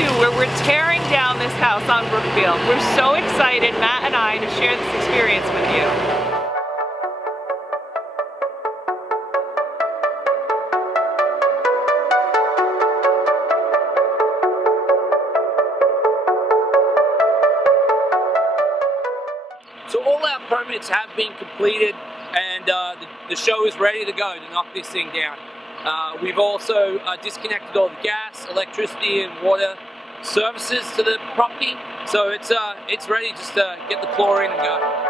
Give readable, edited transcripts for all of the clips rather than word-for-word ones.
2 where we're tearing down this house on Brookfield. We're so excited, Matt and I, to share this experience with you. So all our permits have been completed, and the show is ready to go to knock this thing down. We've also disconnected all the gas, electricity, and water services to the property, so it's ready just to get the floor in and go.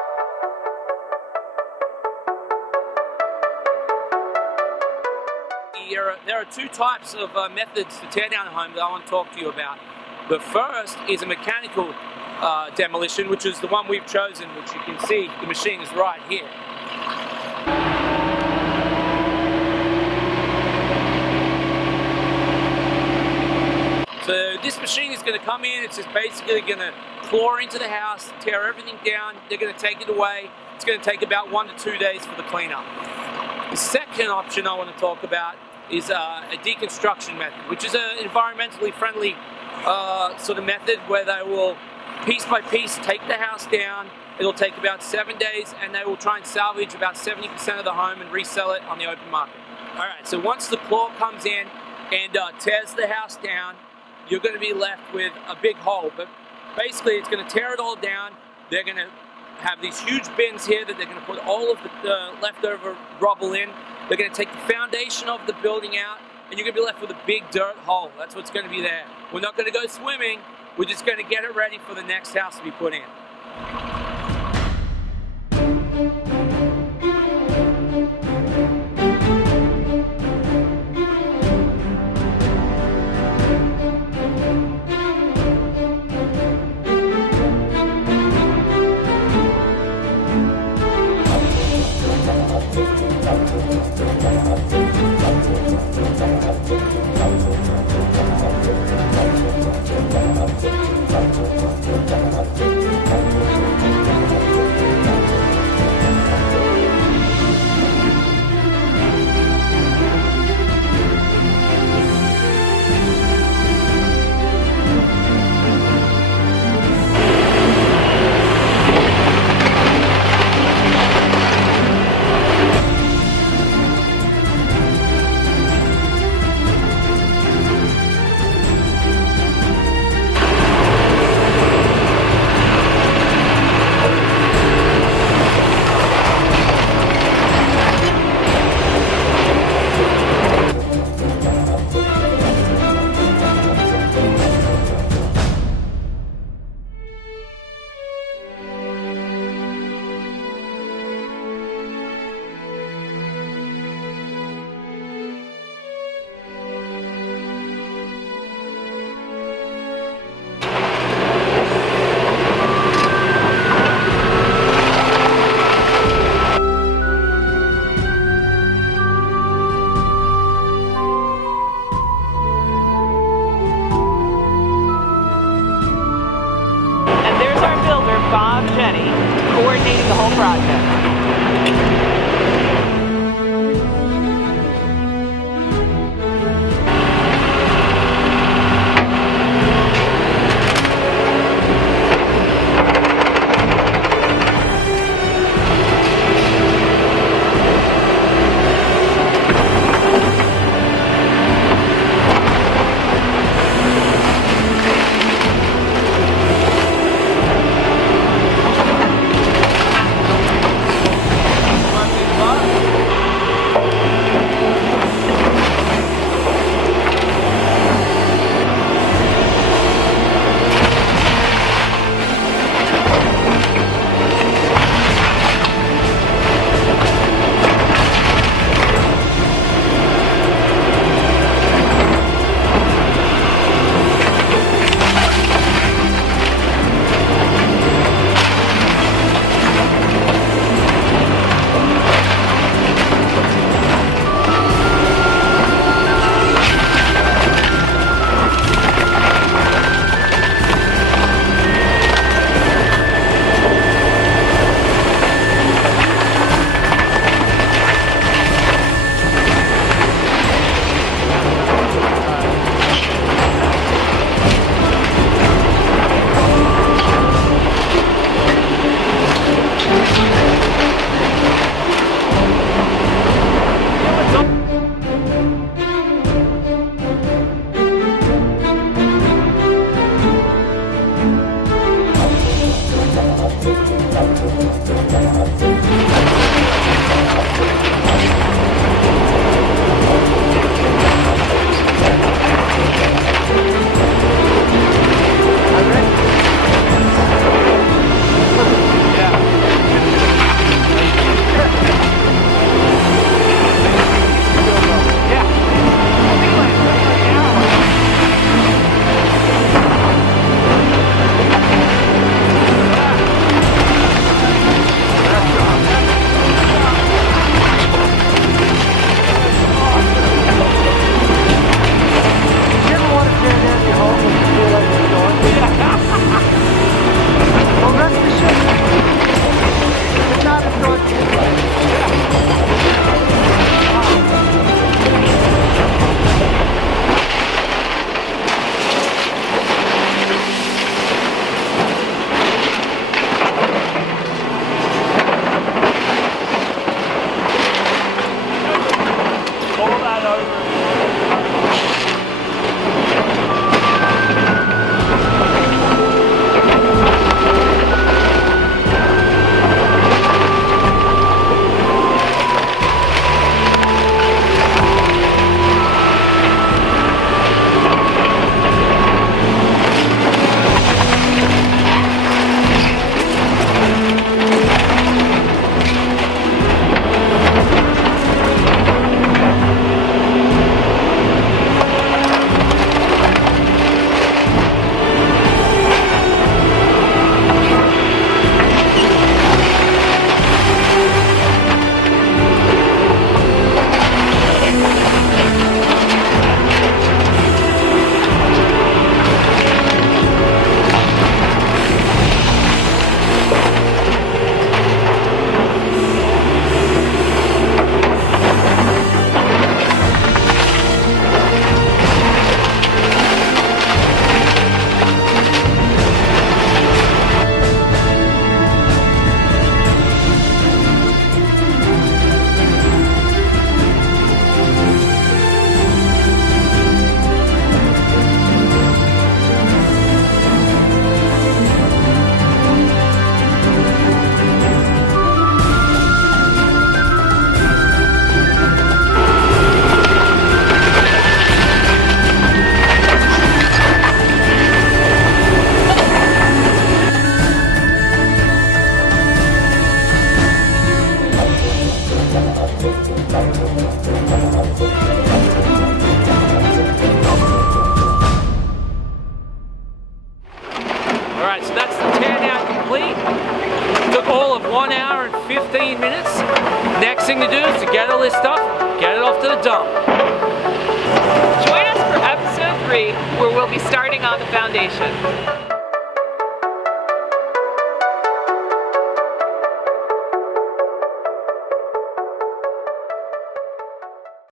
There are 2 types of methods to tear down a home that I want to talk to you about. The first is a mechanical demolition, which is the one we've chosen, which you can see the machine is right here. So this machine is going to come in, it's just basically going to claw into the house, tear everything down, they're going to take it away. It's going to take about 1 to 2 days for the cleanup. The second option I want to talk about is a deconstruction method, which is an environmentally friendly sort of method where they will piece by piece take the house down. It'll take about 7 days, and they will try and salvage about 70% of the home and resell it on the open market. Alright, so once the claw comes in and tears the house down, you're going to be left with a big hole. But basically it's going to tear it all down. They're going to have these huge bins here that they're going to put all of the leftover rubble in. They're going to take the foundation of the building out, and you're going to be left with a big dirt hole. That's what's going to be there. We're not going to go swimming. We're just going to get it ready for the next house to be put in. Coordinating the whole project. where we'll be starting on the foundation.